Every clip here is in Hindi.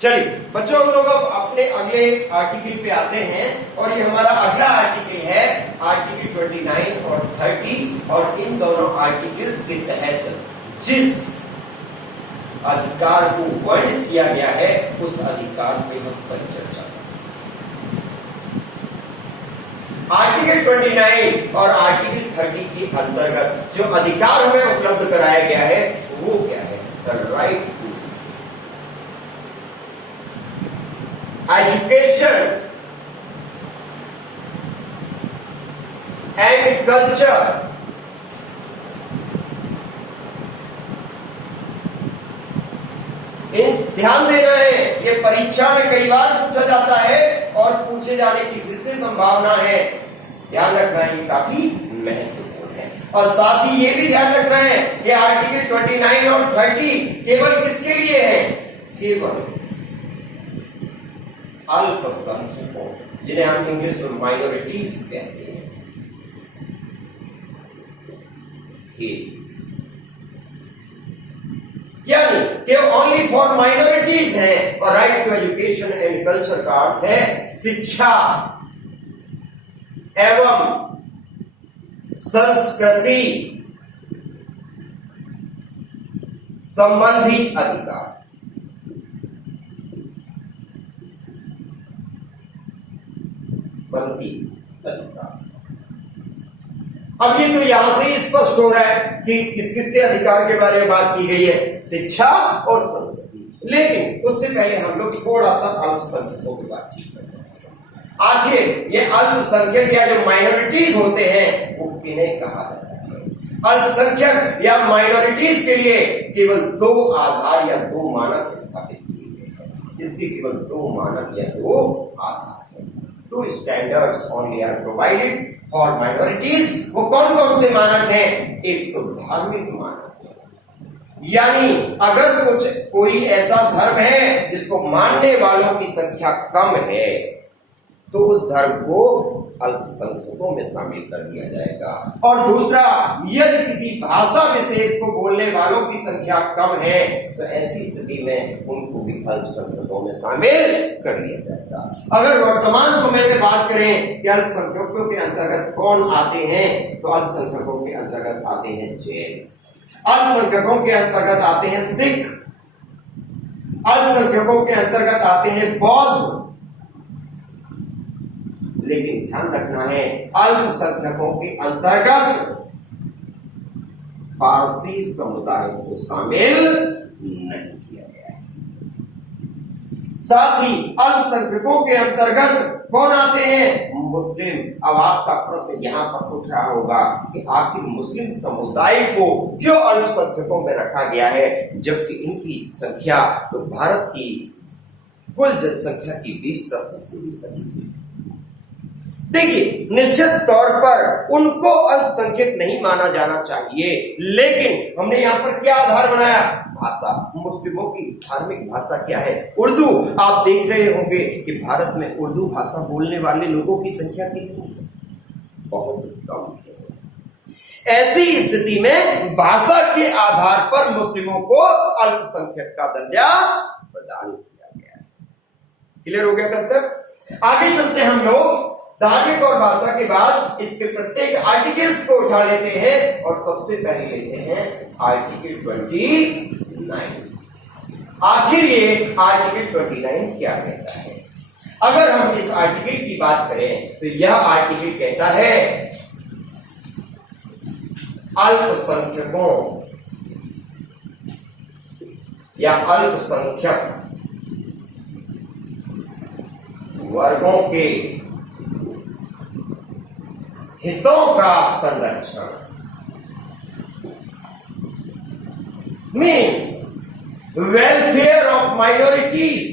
चलिए बच्चों, हम लोग अब अपने अगले आर्टिकल पे आते हैं और ये हमारा अगला आर्टिकल है आर्टिकल 29 और 30। और इन दोनों आर्टिकल्स के तहत जिस अधिकार को वर्णित किया गया है उस अधिकार पे हम परिचर्चा करेंगे। आर्टिकल 29 और आर्टिकल 30 के अंतर्गत जो अधिकार हमें उपलब्ध कराया गया है वो क्या है? The right to education and culture. ध्यान देना है, ये परीक्षा में कई बार पूछा जाता है और पूछे जाने की फिर से संभावना है। ध्यान रखना है, ये काफी महत्वपूर्ण है। और साथ ही ये भी ध्यान रखना है कि आर्टिकल 29 और 30 केवल किसके लिए है? केवल अल्पसंख्यकों, जिन्हें हम इंग्लिश में माइनॉरिटीज कहते हैं, यानी कि ओनली फॉर माइनॉरिटीज है। और right to education and culture का अर्थ है शिक्षा एवं संस्कृति संबंधी अधिकार। अब ये तो यहां से ही स्पष्ट हो रहा है कि किस किस के अधिकार के बारे में बात की गई है, शिक्षा और संस्कृति। लेकिन उससे पहले हम लोग थोड़ा सा अल्पसंख्यकों की बातचीत करते हैं। आखिर ये अल्पसंख्यक या जो माइनॉरिटीज होते हैं वो किन्हें कहा जाता है? अल्पसंख्यक या माइनॉरिटीज के लिए केवल दो आधार या दो मानक स्थापित किए गए हैं। इसके केवल दो मानक या दो आधार है। Two standards only are provided for minorities. वो कौन कौन से मानक हैं? एक तो धार्मिक मानक है, यानी अगर कोई ऐसा धर्म है जिसको मानने वालों की संख्या कम है तो उस धर्म को अल्पसंख्यकों में शामिल कर दिया जाएगा। और दूसरा, यदि किसी भाषा विशेष को बोलने वालों की संख्या कम है तो ऐसी स्थिति में उनको भी अल्पसंख्यकों में शामिल कर लिया जाएगा। अगर वर्तमान समय में बात करें कि अल्पसंख्यकों के अंतर्गत कौन आते हैं, तो अल्पसंख्यकों के अंतर्गत आते हैं जैन, अल्पसंख्यकों के अंतर्गत आते हैं सिख, अल्पसंख्यकों के अंतर्गत आते हैं बौद्ध। लेकिन ध्यान रखना है, अल्पसंख्यकों के अंतर्गत पारसी समुदाय को शामिल नहीं किया गया है। साथ ही अल्पसंख्यकों के अंतर्गत कौन आते हैं? मुस्लिम। अब आपका प्रश्न यहां पर उठ रहा होगा कि आखिर मुस्लिम समुदाय को क्यों अल्पसंख्यकों में रखा गया है, जबकि इनकी संख्या तो भारत की कुल जनसंख्या की 20% से भी अधिक है। देखिए, निश्चित तौर पर उनको अल्पसंख्यक नहीं माना जाना चाहिए, लेकिन हमने यहां पर क्या आधार बनाया? भाषा। मुस्लिमों की धार्मिक भाषा क्या है? उर्दू। आप देख रहे होंगे कि भारत में उर्दू भाषा बोलने वाले लोगों की संख्या कितनी है? बहुत कम है। ऐसी स्थिति में भाषा के आधार पर मुस्लिमों को अल्पसंख्यक का दर्जा प्रदान किया गया है। क्लियर हो गया कंसेप्ट? आगे चलते हैं हम लोग। धार्मिक और भाषा के बाद इसके प्रत्येक आर्टिकल्स को उठा लेते हैं और सबसे पहले लेते हैं आर्टिकल 29। आखिर ये आर्टिकल 29 क्या कहता है? अगर हम इस आर्टिकल की बात करें तो यह आर्टिकल कहता है अल्पसंख्यकों या अल्पसंख्यक वर्गों के हितों का संरक्षण। Means welfare of minorities.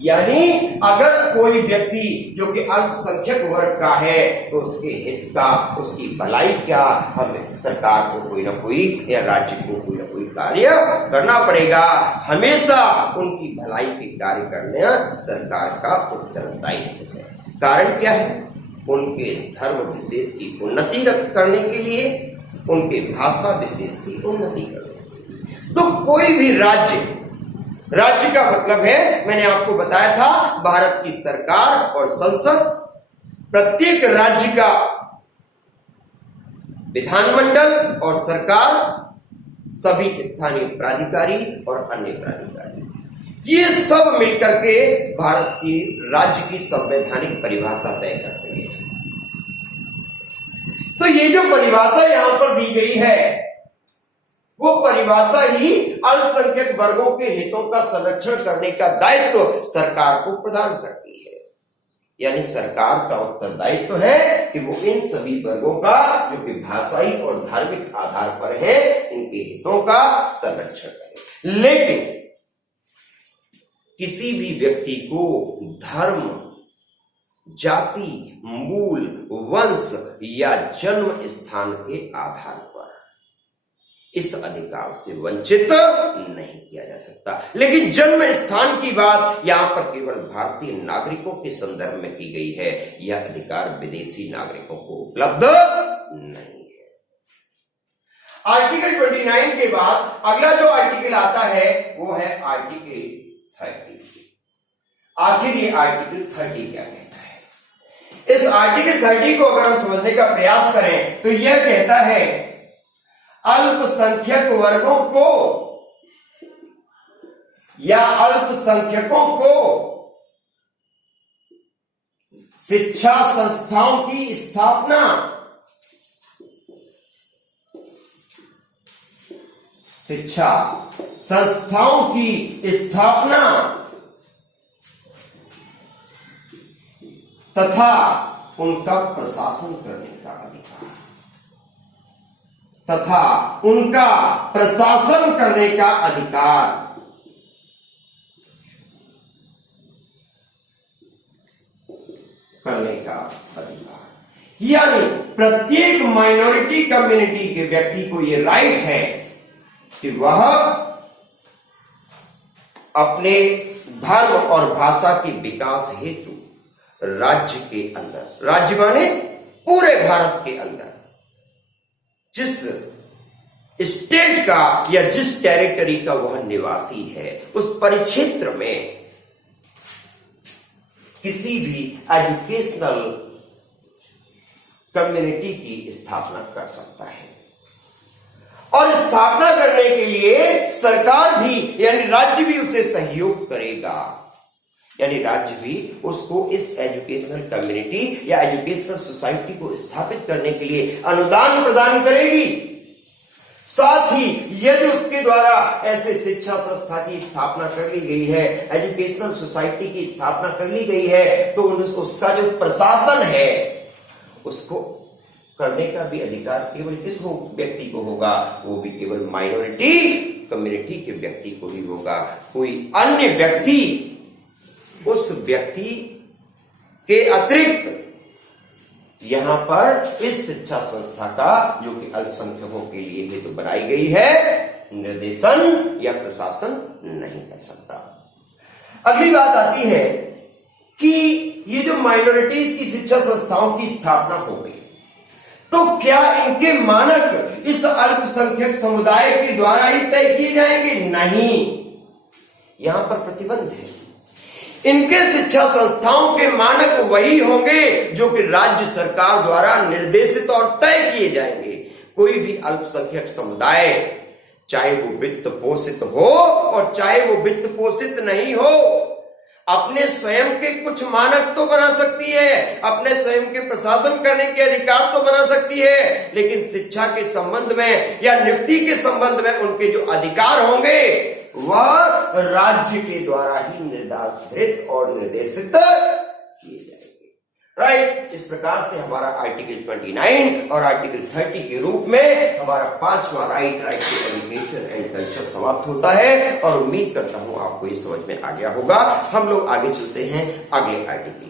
यानी अगर कोई व्यक्ति जो कि अल्पसंख्यक वर्ग का है तो उसके हित का, उसकी भलाई का हमें सरकार को कोई ना कोई या राज्य को कोई ना कोई कार्य करना पड़ेगा। हमेशा उनकी भलाई के कार्य करना सरकार का उत्तरदायित्व है। कारण क्या है? उनके धर्म विशेष की उन्नति करने के लिए, उनके भाषा विशेष की उन्नति करने के लिए। तो कोई भी राज्य राज्य का मतलब है, मैंने आपको बताया था, भारत की सरकार और संसद, प्रत्येक राज्य का विधानमंडल और सरकार, सभी स्थानीय प्राधिकारी और अन्य प्राधिकारी, ये सब मिलकर के भारत की राज्य की संवैधानिक परिभाषा तय करते हैं। तो ये जो परिभाषा यहां पर दी गई है, वो परिभाषा ही अल्पसंख्यक वर्गों के हितों का संरक्षण करने का दायित्व सरकार को प्रदान करती है। यानी सरकार का उत्तरदायित्व है कि वो इन सभी वर्गों का, जो कि भाषाई और धार्मिक आधार पर है, इनके हितों का संरक्षण करे। लेकिन किसी भी व्यक्ति को धर्म, जाति, मूल, वंश या जन्म स्थान के आधार पर इस अधिकार से वंचित नहीं किया जा सकता। लेकिन जन्म स्थान की बात यहां पर केवल भारतीय नागरिकों के संदर्भ में की गई है। यह अधिकार विदेशी नागरिकों को उपलब्ध नहीं है। आर्टिकल 29 के बाद अगला जो आर्टिकल आता है वो है आर्टिकल 30। आखिर ये आर्टिकल 30 क्या कहता है? इस आर्टिकल 30 को अगर हम समझने का प्रयास करें तो यह कहता है अल्पसंख्यक वर्गों को या अल्पसंख्यकों को शिक्षा संस्थाओं की स्थापना, शिक्षा संस्थाओं की स्थापना तथा उनका प्रशासन करने का अधिकार, तथा उनका प्रशासन करने का अधिकार यानी प्रत्येक माइनॉरिटी कम्युनिटी के व्यक्ति को यह राइट है कि वह अपने धर्म और भाषा के विकास हेतु राज्य के अंदर, राज्य माने पूरे भारत के अंदर, जिस स्टेट का या जिस टेरिटरी का वह निवासी है, उस परिक्षेत्र में किसी भी एजुकेशनल कम्युनिटी की स्थापना कर सकता है। और स्थापना करने के लिए सरकार भी यानी राज्य भी उसे सहयोग करेगा, यानी राज्य भी उसको इस एजुकेशनल कम्युनिटी या एजुकेशनल सोसाइटी को स्थापित करने के लिए अनुदान प्रदान करेगी। साथ ही यदि उसके द्वारा ऐसे शिक्षा संस्था की स्थापना कर ली गई है, एजुकेशनल सोसाइटी की स्थापना कर ली गई है, तो उसका जो प्रशासन है उसको करने का भी अधिकार केवल किस व्यक्ति को होगा? वो भी केवल माइनॉरिटी कम्युनिटी के व्यक्ति को ही होगा। कोई अन्य व्यक्ति उस व्यक्ति के अतिरिक्त यहां पर इस शिक्षा संस्था का, जो कि अल्पसंख्यकों के लिए हेतु बनाई गई है, निर्देशन या प्रशासन नहीं कर सकता। अगली बात आती है कि ये जो माइनॉरिटीज की शिक्षा संस्थाओं की स्थापना हो गई, तो क्या इनके मानक इस अल्पसंख्यक समुदाय के द्वारा ही तय किए जाएंगे? नहीं, यहां पर प्रतिबंध है। इनके शिक्षा संस्थाओं के मानक वही होंगे जो कि राज्य सरकार द्वारा निर्देशित और तय किए जाएंगे। कोई भी अल्पसंख्यक समुदाय, चाहे वो वित्त पोषित हो और चाहे वो वित्त पोषित नहीं हो, अपने स्वयं के कुछ मानक तो बना सकती है, अपने स्वयं के प्रशासन करने के अधिकार तो बना सकती है, लेकिन शिक्षा के संबंध में या नियुक्ति के संबंध में उनके जो अधिकार होंगे वह राज्य के द्वारा ही निर्धारित और निर्देशित किए जाएंगे। राइट, इस प्रकार से हमारा आर्टिकल 29 और आर्टिकल 30 के रूप में हमारा 5वां right to education and culture समाप्त होता है। और उम्मीद करता हूं आपको ये समझ में आ गया होगा। हम लोग आगे चलते हैं अगले आर्टिकल।